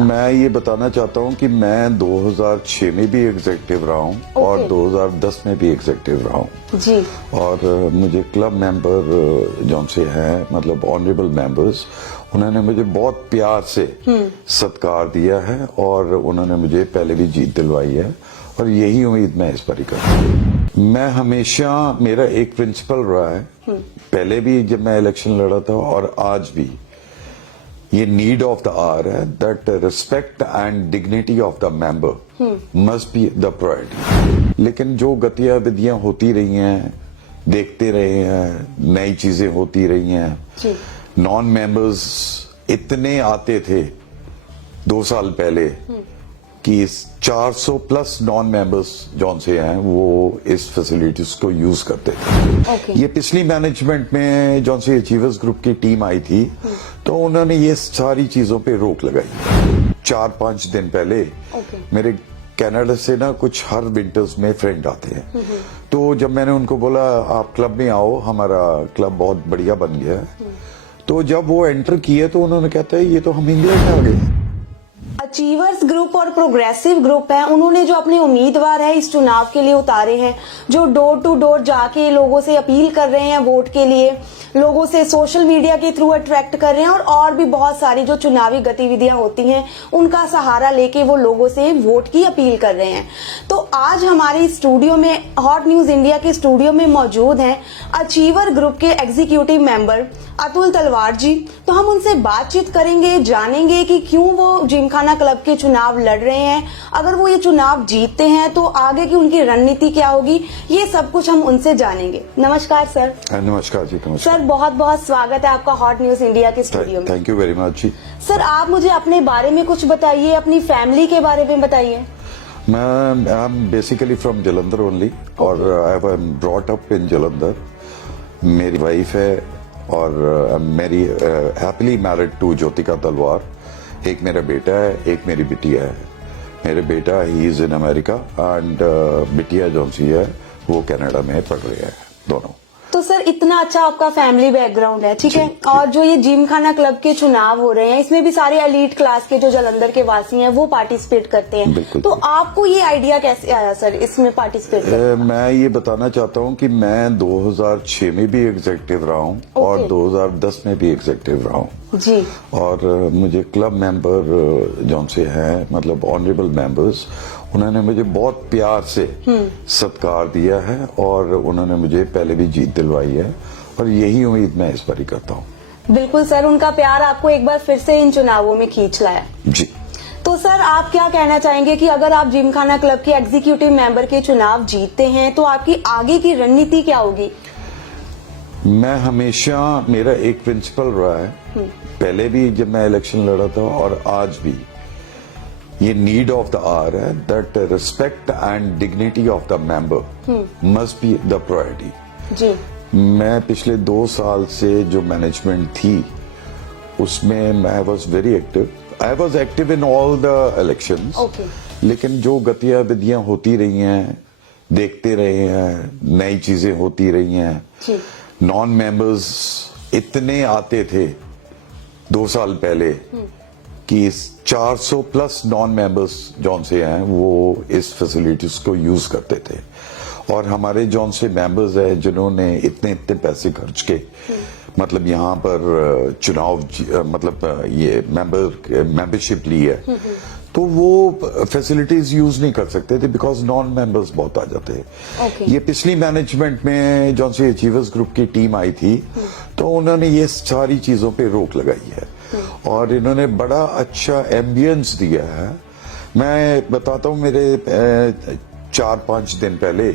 मैं ये बताना चाहता हूँ कि मैं 2006 में भी एग्जीक्यूटिव रहा हूँ और 2010 में भी एग्जीक्यूटिव रहा हूँ जी। और मुझे क्लब मेंबर जौन से हैं मतलब ऑनरेबल मेंबर्स, उन्होंने मुझे बहुत प्यार से सत्कार दिया है और उन्होंने मुझे पहले भी जीत दिलवाई है और यही उम्मीद मैं इस पर ही करता हूँ। मैं हमेशा, मेरा एक प्रिंसिपल रहा है, पहले भी जब मैं इलेक्शन लड़ा था और आज भी, ये नीड ऑफ द आवर है that respect and dignity of the member must be the priority. लेकिन जो गतिविधियां होती रही हैं, देखते रहे हैं, नई चीजें होती रही हैं, नॉन मेंबर्स इतने आते थे 2 साल पहले कि 400 प्लस नॉन मेंबर्स जौन से हैं वो इस फैसिलिटीज को यूज करते थे। ये पिछली मैनेजमेंट में जौन से अचीवर्स ग्रुप की टीम आई थी तो उन्होंने ये सारी चीजों पे रोक लगाई। 4-5 दिन पहले मेरे कनाडा से ना कुछ हर विंटर्स में फ्रेंड आते हैं, तो जब मैंने उनको बोला आप क्लब में आओ, हमारा क्लब बहुत बढ़िया बन गया है, तो जब वो एंटर किए तो उन्होंने कहता है ये तो हम इंग्लैंड में आ गए। अचीवर्स ग्रुप और प्रोग्रेसिव ग्रुप है, उन्होंने जो अपने उम्मीदवार है इस चुनाव के लिए उतारे हैं, जो डोर टू डोर जाके लोगों से अपील कर रहे हैं वोट के लिए, लोगों से सोशल मीडिया के थ्रू अट्रैक्ट कर रहे हैं और भी बहुत सारी जो चुनावी गतिविधियां होती हैं उनका सहारा लेके वो लोगों से वोट की अपील कर रहे हैं। तो आज हमारे स्टूडियो में, हॉट न्यूज इंडिया के स्टूडियो में मौजूद हैं अचीवर ग्रुप के एग्जीक्यूटिव मेंबर अतुल तलवार जी। तो हम उनसे बातचीत करेंगे, जानेंगे कि क्यों वो जिमखाना क्लब के चुनाव लड़ रहे हैं, अगर वो ये चुनाव जीतते हैं तो आगे की उनकी रणनीति क्या होगी, ये सब कुछ हम उनसे जानेंगे। नमस्कार सर। नमस्कार जी। नमस्कार सर, बहुत बहुत स्वागत है आपका हॉट न्यूज इंडिया के स्टूडियो में। Thank you very much ji. Sir, आप मुझे अपने बारे में कुछ बताइए, अपनी फैमिली के बारे में बताइए। मैं I am basically from Jalandhar only और I am brought up in Jalandhar. मेरी वाइफ है और मेरी हैप्पीली मैरिड टू ज्योतिका तलवार। एक मेरा बेटा है, एक मेरी बिटिया है। मेरे बेटा he is in America and बिटिया जो सी है वो कनाडा में पढ़ रही है, दोनों। तो सर, इतना अच्छा आपका फैमिली बैकग्राउंड है, ठीक है, और जो ये जिमखाना क्लब के चुनाव हो रहे हैं इसमें भी सारे एलीट क्लास के जो जलंधर के वासी हैं वो पार्टिसिपेट करते हैं, तो आपको ये आइडिया कैसे आया सर इसमें पार्टिसिपेट करने? मैं ये बताना चाहता हूँ कि मैं 2006 में भी एग्जीक्यूटिव रहा हूँ और 2010 में भी एग्जीक्यूटिव रहा हूँ जी। और मुझे क्लब मेंबर जौन से हैं मतलब ऑनरेबल मेंबर्स, उन्होंने मुझे बहुत प्यार से सत्कार दिया है और उन्होंने मुझे पहले भी जीत दिलवाई है और यही उम्मीद मैं इस पर ही करता हूँ। बिल्कुल सर, उनका प्यार आपको एक बार फिर से इन चुनावों में खींच लाया जी। तो सर, आप क्या कहना चाहेंगे कि अगर आप जिमखाना क्लब के एग्जीक्यूटिव मेंबर के चुनाव जीतते हैं तो आपकी आगे की रणनीति क्या होगी? मैं हमेशा, मेरा एक प्रिंसिपल रहा है, पहले भी जब मैं इलेक्शन लड़ा था और आज भी, ये नीड ऑफ द आवर है that respect and dignity of the member must be the priority ji. मैं पिछले 2 साल से जो मैनेजमेंट थी उसमें I was very active. I was active in all the elections, लेकिन जो गतिविधियां होती रही हैं, देखते रहे हैं, नई चीजें होती रही हैं, नॉन मेंबर्स इतने आते थे 2 साल पहले कि 400 प्लस नॉन मेंबर्स जौन से हैं वो इस फैसिलिटीज को यूज करते थे और हमारे जौन से मेंबर्स हैं जिन्होंने इतने पैसे खर्च के मतलब यहाँ पर चुनाव मतलब ये मेंबरशिप ली है, तो वो फैसिलिटीज यूज नहीं कर सकते थे बिकॉज नॉन मेंबर्स बहुत आ जाते हैं। ये पिछली मैनेजमेंट में जौन सी अचीवर्स ग्रुप की टीम आई थी तो उन्होंने ये सारी चीजों पे रोक लगाई है और इन्होंने बड़ा अच्छा एम्बियंस दिया है। मैं बताता हूँ, मेरे 4-5 दिन पहले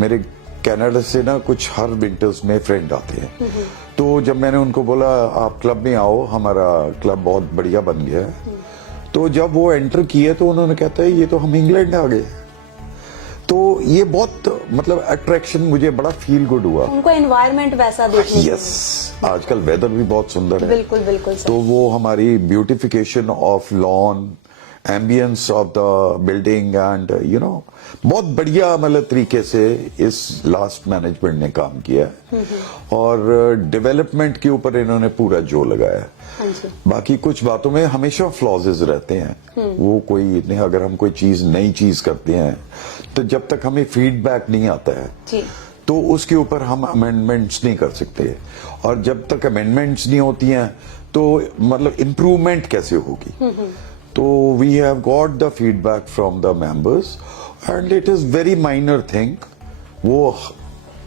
मेरे कनाडा से ना कुछ हर विंटर्स में फ्रेंड आते हैं, तो जब मैंने उनको बोला आप क्लब में आओ, हमारा क्लब बहुत बढ़िया बन गया है, तो जब वो एंटर किए तो उन्होंने कहता है ये तो हम इंग्लैंड आ गए। तो ये बहुत मतलब अट्रैक्शन, मुझे बड़ा फील गुड हुआ। उनको एनवायरनमेंट वैसा देखने को मिला। आजकल वेदर भी बहुत सुंदर है। बिल्कुल बिल्कुल सर। तो वो हमारी beautification of lawn ambience of the building and बहुत बढ़िया मतलब तरीके से इस लास्ट मैनेजमेंट ने काम किया है और डेवलपमेंट के ऊपर इन्होंने पूरा जोर लगाया है। हाँ जी। बाकी कुछ बातों में हमेशा फ्लॉजेज रहते हैं, वो कोई नहीं, अगर हम कोई चीज नई चीज करते हैं तो जब तक हमें फीडबैक नहीं आता है जी। तो उसके ऊपर हम अमेंडमेंट्स नहीं कर सकते, और जब तक अमेंडमेंट्स नहीं होती हैं तो मतलब इम्प्रूवमेंट कैसे होगी। तो we have got the feedback from the members and it is very minor thing, वो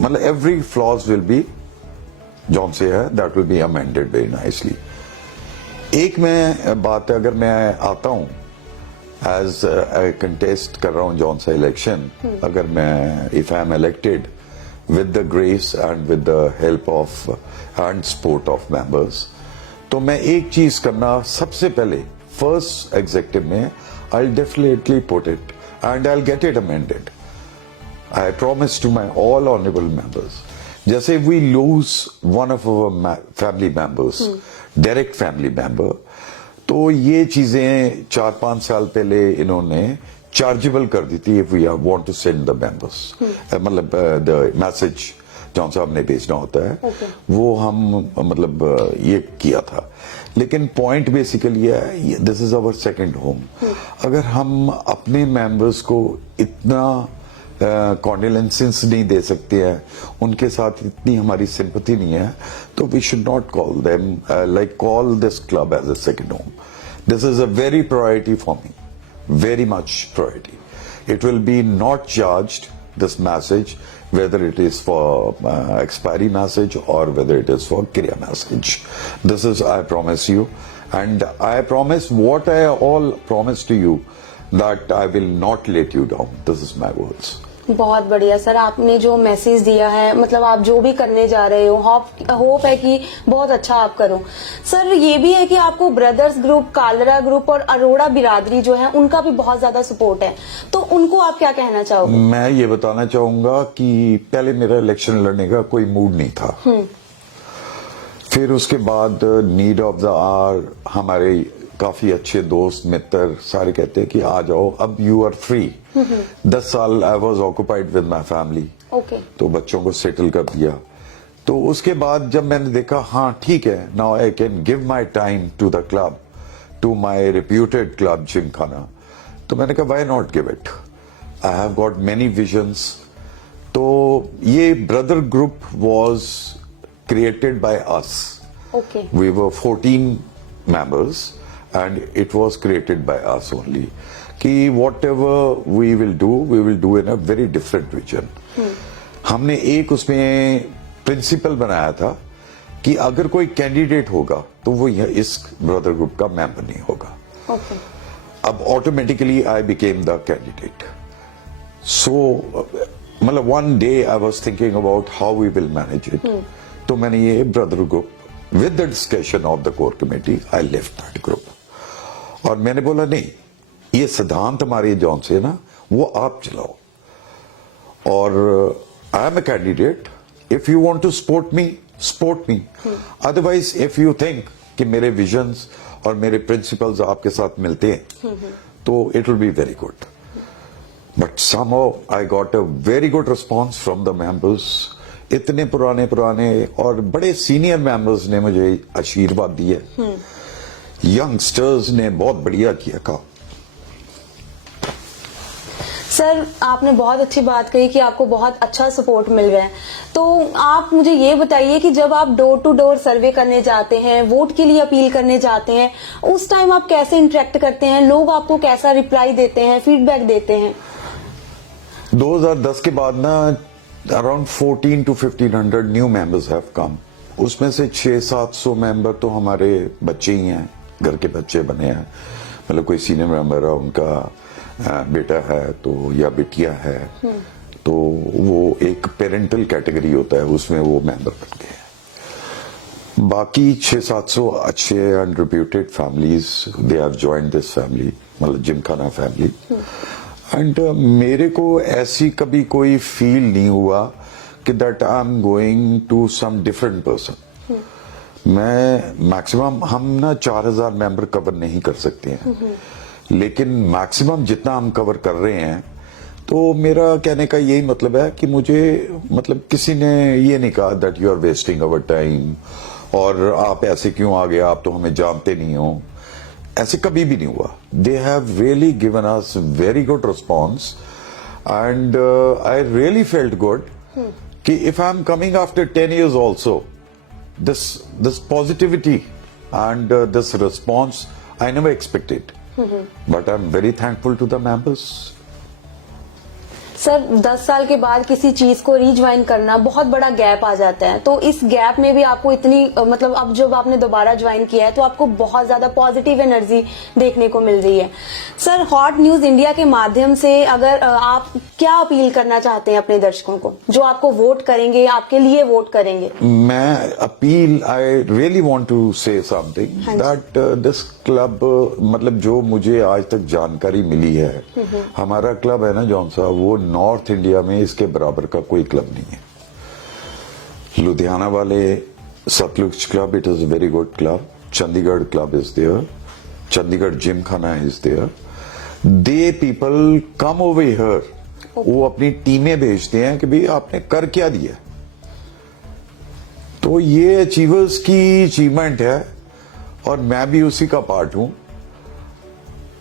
मतलब every flaws will be gone से है that will be amended very nicely. एक मैं बात है, अगर मैं आता हूं एज कंटेस्ट कर रहा हूं जॉन सा इलेक्शन, अगर मैं if I M elected with the grace and with the help of and support of members, तो मैं एक चीज करना सबसे पहले फर्स्ट एग्जेक्टिव में I'll definitely put it and I'll get it amended. I promise to my all honorable members. जैसे we lose one of our family members, direct family member, तो ये चीजें 4-5 साल पहले इन्होंने चार्जेबल कर दी थी if we want to send the members, मतलब the message जौन सा हमने भेजना होता है वो हम मतलब ये किया था। लेकिन पॉइंट बेसिकली है this is our second home. अगर हम अपने मेंबर्स को इतना कॉन्डोलेंसेस नहीं दे सकते हैं, उनके साथ इतनी हमारी सिंपैथी नहीं है, तो we should not call them like call this club as a second home. This is a very priority for me, very much priority. It will be not charged, this message, whether it is for expiry message or whether it is for Kriya message. This is, I promise you, and I promise what I all promise to you, that I will not let you down. This is my words. बहुत बढ़िया sir, आपने जो message दिया है, मतलब आप जो भी करने जा रहे हो, होप है कि बहुत अच्छा आप करो। सर ये भी है कि आपको ब्रदर्स ग्रुप, कालरा ग्रुप और अरोड़ा बिरादरी जो है उनका भी बहुत ज्यादा सपोर्ट है, तो उनको आप क्या कहना चाहोगे? मैं ये बताना चाहूंगा कि पहले मेरा इलेक्शन लड़ने का कोई मूड नहीं था, फिर उसके बाद नीड ऑफ द आवर हमारे काफी अच्छे दोस्त मित्र सारे कहते हैं कि आ जाओ, अब यू आर फ्री। 10 साल I was occupied with my family, तो बच्चों को सेटल कर दिया। तो उसके बाद जब मैंने देखा हाँ ठीक है, now I can give my time to the club, to my reputed club Gymkhana, तो मैंने कहा why not give it, I have got many visions. तो ये brother group was created by us, we were 14 members and it was created by us only, कि whatever we will do in a very different vision. हमने एक उसमें principal बनाया था कि अगर कोई कैंडिडेट होगा तो वो इस ब्रदर ग्रुप का मेंबर नहीं होगा। अब automatically I became the candidate. So मतलब one day I was thinking about how we will manage it, तो मैंने ये brother group with the discussion of the core committee I left that group, और मैंने बोला नहीं, ये सिद्धांत हमारे जॉन से ना वो आप चलाओ, और I am a candidate, if you want to support me, otherwise if you think कि मेरे विजन्स और मेरे प्रिंसिपल्स आपके साथ मिलते हैं तो it will be very good. But somehow I got a very good response from the members. इतने पुराने और बड़े सीनियर मेंबर्स ने मुझे आशीर्वाद दिए, यंगस्टर्स ने बहुत बढ़िया किया काम। सर आपने बहुत अच्छी बात कही कि आपको बहुत अच्छा सपोर्ट मिल रहा है, तो आप मुझे ये बताइए कि जब आप डोर टू डोर सर्वे करने जाते हैं, वोट के लिए अपील करने जाते हैं, उस टाइम आप कैसे इंटरेक्ट करते हैं, लोग आपको कैसा रिप्लाई देते हैं, फीडबैक देते हैं? 2010 के बाद ना around 14 to 1500 new members have come, उसमें से 600-700 मेंबर तो हमारे बच्चे ही हैं, घर के बच्चे बने हैं, मतलब कोई सीनियर मेंबर है, उनका बेटा है तो या बिटिया है, तो वो एक पेरेंटल कैटेगरी होता है, उसमें वो मेंबर बन गए। बाकी 600-700 अच्छे and reputed families they have joined this family, मतलब जिमखाना फैमिली। एंड मेरे को ऐसी कभी कोई फील नहीं हुआ कि that I am going to some different person. मैं मैक्सिमम हम ना 4000 मेंबर कवर नहीं कर सकते हैं, लेकिन मैक्सिमम जितना हम कवर कर रहे हैं, तो मेरा कहने का यही मतलब है कि मुझे मतलब किसी ने ये नहीं कहा that you are wasting our time और आप ऐसे क्यों आ गए, आप तो हमें जानते नहीं हो, ऐसे कभी भी नहीं हुआ. They have really given us very good response and I really felt good कि if I am coming after 10 years also, this positivity and this response I never expected. But I'm very thankful to the members. Sir 10 साल के बाद किसी चीज को rejoin करना बहुत बड़ा गैप आ जाता है, तो इस गैप में भी आपको इतनी मतलब अब जब आपने दोबारा ज्वाइन किया है तो आपको बहुत ज्यादा पॉजिटिव एनर्जी देखने को मिल रही है. सर हॉट न्यूज इंडिया के माध्यम से अगर आप क्या अपील करना चाहते हैं अपने दर्शकों को जो आपको वोट करेंगे, आपके लिए वोट करेंगे? मैं appeal, I really want to say something that this club, मतलब जो मुझे आज तक जानकारी मिली है, हमारा क्लब है ना जॉन साहब, वो नॉर्थ इंडिया में इसके बराबर का कोई क्लब नहीं है. लुधियाना वाले Sutlej club, it is a very good club. Chandigarh club is there, Chandigarh gymkhana is there. They people come over here, वो अपनी टीमें भेजते हैं कि भाई आपने कर क्या दिया. तो ये अचीवर्स की अचीवमेंट है और मैं भी उसी का पार्ट हूं.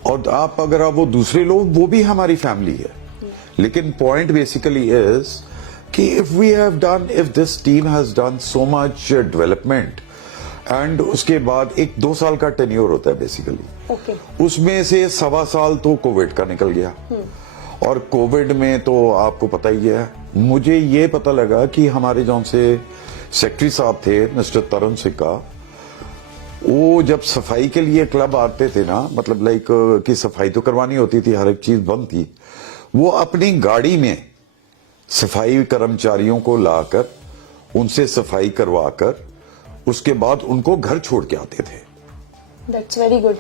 और आप अगर आप वो दूसरे लोग, वो भी हमारी फैमिली है. लेकिन पॉइंट बेसिकली इज कि if we have done, if this team has done so much development and उसके बाद 1-2 साल का टेन्योर होता है बेसिकली, उसमें से 1.25 साल तो कोविड का निकल गया. और कोविड में तो आपको पता ही है, मुझे ये पता लगा कि हमारे जौन से सेक्रेटरी साहब थे मिस्टर तरुण सिक्का, वो जब सफाई के लिए क्लब आते थे ना, मतलब लाइक कि सफाई तो करवानी होती थी, हर एक चीज बंद थी, वो अपनी गाड़ी में सफाई कर्मचारियों को लाकर उनसे सफाई करवाकर उसके बाद उनको घर छोड़ के आते थे. That's very good.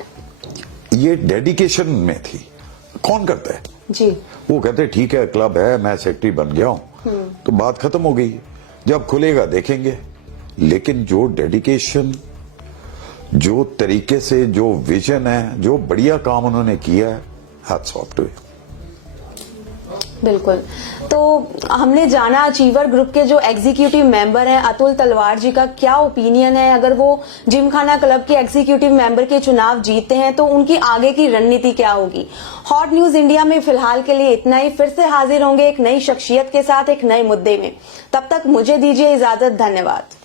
ये डेडिकेशन में थी. कौन करता है जी? वो कहते ठीक है क्लब है, मैं सेक्रेटरी बन गया हूं, तो बात खत्म हो गई, जब खुलेगा देखेंगे. लेकिन जो डेडिकेशन, जो तरीके से, जो विजन है, जो बढ़िया काम उन्होंने किया है, हैट्स ऑफ टू यू. बिल्कुल. तो हमने जाना अचीवर ग्रुप के जो एग्जीक्यूटिव मेंबर हैं अतुल तलवार जी का क्या ओपिनियन है. अगर वो जिमखाना क्लब के एग्जीक्यूटिव मेंबर के चुनाव जीतते हैं तो उनकी आगे की रणनीति क्या होगी. हॉट न्यूज इंडिया में फिलहाल के लिए इतना ही. फिर से हाजिर होंगे एक नई शख्सियत के साथ, एक नए मुद्दे में. तब तक मुझे दीजिए इजाजत. धन्यवाद.